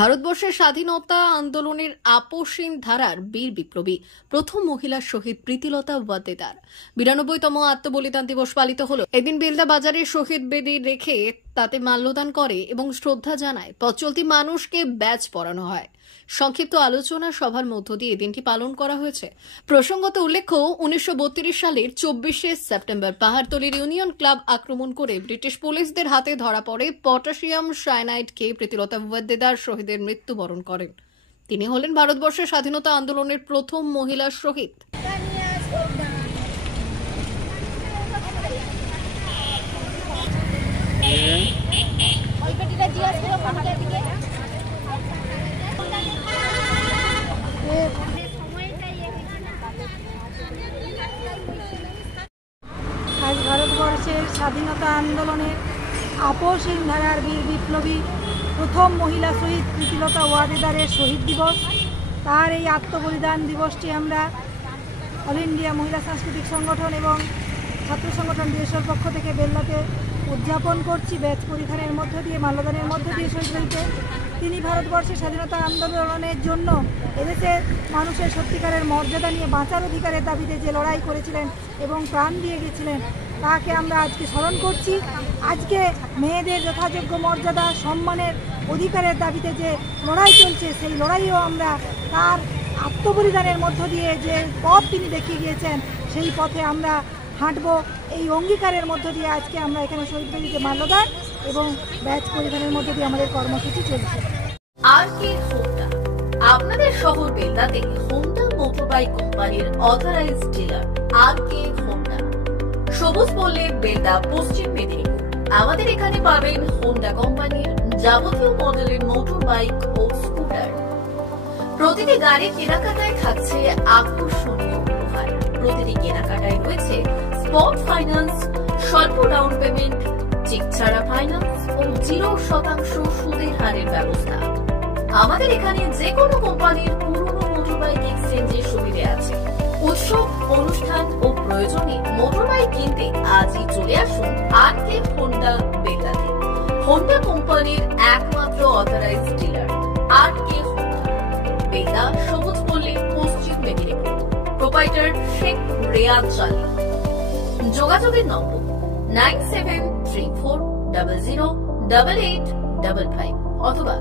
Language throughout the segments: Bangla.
ভারতবর্ষের স্বাধীনতা আন্দোলনের আপসীন ধারার বীর বিপ্লবী প্রথম মহিলা শহীদ প্রীতিলতা ওয়াদ্দেদার 92তম আত্মবলিদান দিবস পালিত হল। এদিন বেলদা বাজারে শহীদ বেদি রেখে তাতে মাল্যদান করে এবং শ্রদ্ধা জানায় পথ চলতি মানুষকে ব্যাজ পরানো হয়। সংক্ষিপ্ত আলোচনা সভার মধ্য দিয়ে দিনটি পালন করা হয়েছে। প্রসঙ্গত উল্লেখ্য 1932 সালের 24শে সেপ্টেম্বর পাহাড়তলীর ইউনিয়ন ক্লাব আক্রমণ করে ব্রিটিশ পুলিশদের হাতে ধরা পড়ে পটাশিয়াম সায়ানাইড খেয়ে প্রীতিলতা ওয়াদ্দেদার শহীদের মৃত্যুবরণ করেন। তিনি হলেন ভারতবর্ষের স্বাধীনতা আন্দোলনের প্রথম মহিলা শহীদ। আজ ভারতবর্ষের স্বাধীনতা আন্দোলনের আপসীন ধারার বীর বিপ্লবী প্রথম মহিলা শহীদ প্রীতিলতা ওয়াদ্দেদারের শহীদ দিবস। তার এই আত্মবলিদান দিবসটি আমরা অল ইন্ডিয়া মহিলা সাংস্কৃতিক সংগঠন এবং ছাত্র সংগঠন বিএসএর পক্ষ থেকে বেলদাতে উদযাপন করছি। ব্যাজ পরিধানের মধ্য দিয়ে মাল্যদানের মধ্য দিয়ে শহীদ হয়েছে। তিনি ভারতবর্ষের স্বাধীনতা আন্দোলনের জন্য এদেশের মানুষের সত্যিকারের মর্যাদা নিয়ে বাঁচার অধিকারের দাবিতে যে লড়াই করেছিলেন এবং প্রাণ দিয়ে গেছিলেন তাকে আমরা আজকে স্মরণ করছি। আজকে মেয়েদের যথাযোগ্য মর্যাদা সম্মানের অধিকারের দাবিতে যে লড়াই চলছে সেই লড়াইও আমরা তার আত্মবলিদানের মধ্য দিয়ে যে পথ তিনি দেখিয়ে গিয়েছেন সেই পথে আমরা হাঁটব। এই অঙ্গীকারের মধ্য দিয়ে আজকে আমরা এখানে শহীদ বেদিতে মাল্যদান এবং ব্যাজ পরিধানের মধ্য দিয়ে আমাদের কর্মসূচি চলছে। আরকে হোন্ডা আপনাদের শহর বেলদাতে হোন্ডা মোটরবাইক কোম্পানির অথরাইজড ডিলার আরকে হোন্ডা, সবুজ পল্লী বেলদা, পশ্চিম মেদিনীপুর। আমাদের এখানে পাবেন হোন্ডা কোম্পানির যাবতীয় মডেলের মোটর বাইক ও স্কুটার। প্রতিটি গাড়ি কেনাকাটায় থাকছে আকর্ষণীয় উপহার। প্রতিটি কেনাকাটায় রয়েছে স্পট ফাইন্যান্স, স্বল্প ডাউন পেমেন্ট, চেক ছাড়া ফাইন্যান্স ও 0% সুদের হারের ব্যবস্থা। আমাদের এখানে যে কোনো কোম্পানির পুরনো মোটরবাইক এক্সচেঞ্জের সুবিধা আছে। উৎসব, অনুষ্ঠান ও প্রয়োজনে মোটরবাইক কিনতে আজই চলে আসুন আরকে হোন্ডা বেলদাতে। হোন্ডা কোম্পানির একমাত্র অথরাইজড ডিলার আরকে হোন্ডা, বেলদা, সবুজ পল্লী, পশ্চিম মেদিনীপুর। প্রোপাইটার শেখ রেয়াদ চালি। যোগাযোগের নম্বর 9734008855 অথবা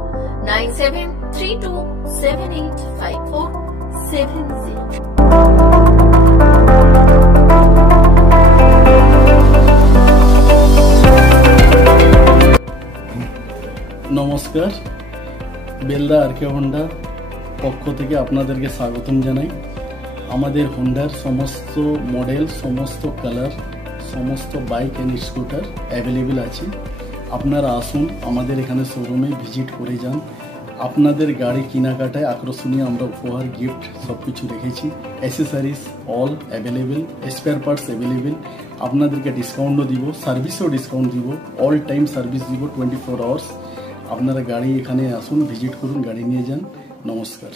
9732785470। নমস্কার, বেলদা আরকে হোন্ডা পক্ষ থেকে আপনাদেরকে স্বাগতম জানাই। আমাদের হোন্ডার সমস্ত মডেল, সমস্ত কালার, সমস্ত বাইক অ্যান্ড স্কুটার অ্যাভেলেবেল আছে। আপনারা আসুন, আমাদের এখানে শোরুমে ভিজিট করে যান। আপনাদের গাড়ি কেনাকাটায় আকর্ষণীয় আমরা উপহার, গিফট সব কিছু রেখেছি। Accessories all available, spare parts available. আপনাদেরকে ডিসকাউন্টও দিব, সার্ভিসেও ডিসকাউন্ট দিব, অল টাইম সার্ভিস দিব 24 আওয়ার্স। আপনারা গাড়ি এখানে আসুন, ভিজিট করুন, গাড়ি নিয়ে যান। নমস্কার।